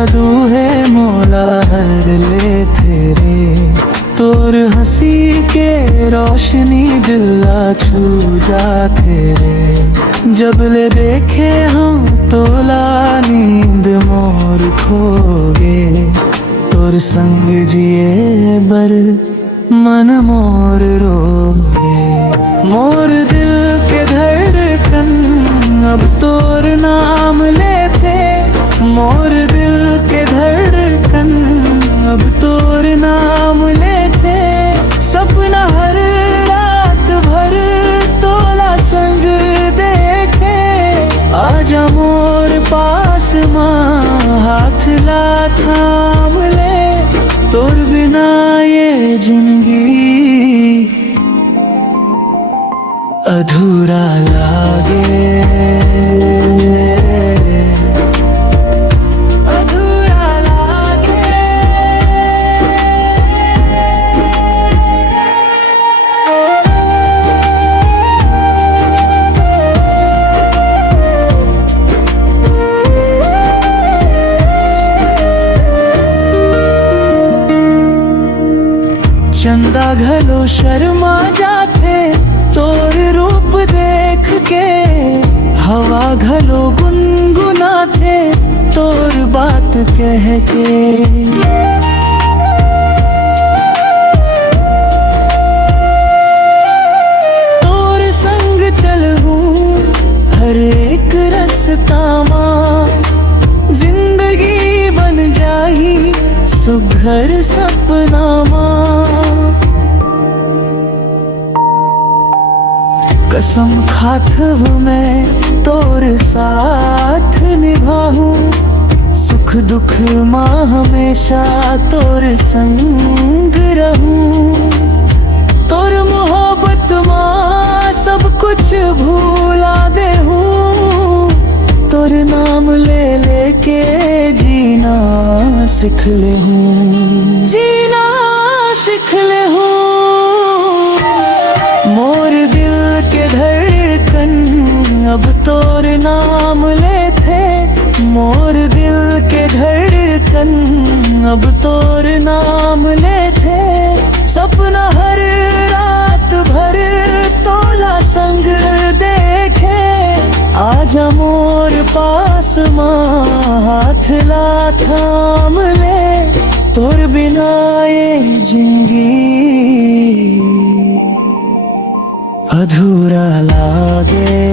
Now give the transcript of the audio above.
जादू है मौला हर ले तेरे, तोर हंसी के रोशनी दिला छू जा तेरे। जब ले देखे हम तोला नींद मोर खोगे, तोर संग जिए बर मन मोर रोगे। मोर दिल के धड़कन अब तोर नाम लेते, मोर दिल के धड़कन अब तोर नाम लेते। सपना हर रात भर तोला संग देखे, आजा मोर पास माँ हाथ ला थाम ले। तोर बिना ये जिंदगी अधूरा लागे, अधूरा लागे। चंदा घलो शर्मा जाते तोर रूप देख के, हवा घलो गुनगुनाते तोर बात कह के। तोर संग चलूं हर एक रास्ता माँ, जिंदगी बन जाही सुघर सपना माँ। कसम खात हूँ मैं तोर साथ निभाऊं, सुख दुख माँ हमेशा तोर संग रहूं। तोर मोहब्बत माँ सब कुछ भूला दे हूँ, तोर नाम ले लेके जीना सीख ले हूँ, जीना सीख ले हूँ। मोर दिल के धड़कन अब तोर नाम लेते, मोर दिल के धड़कन अब तोर नाम लेते। सपना हर रात भर तोला संग देखे, आजा मोर पास माँ हाथ ला थाम ले। तोर बिना ये जिंदगी अधूरा लागे।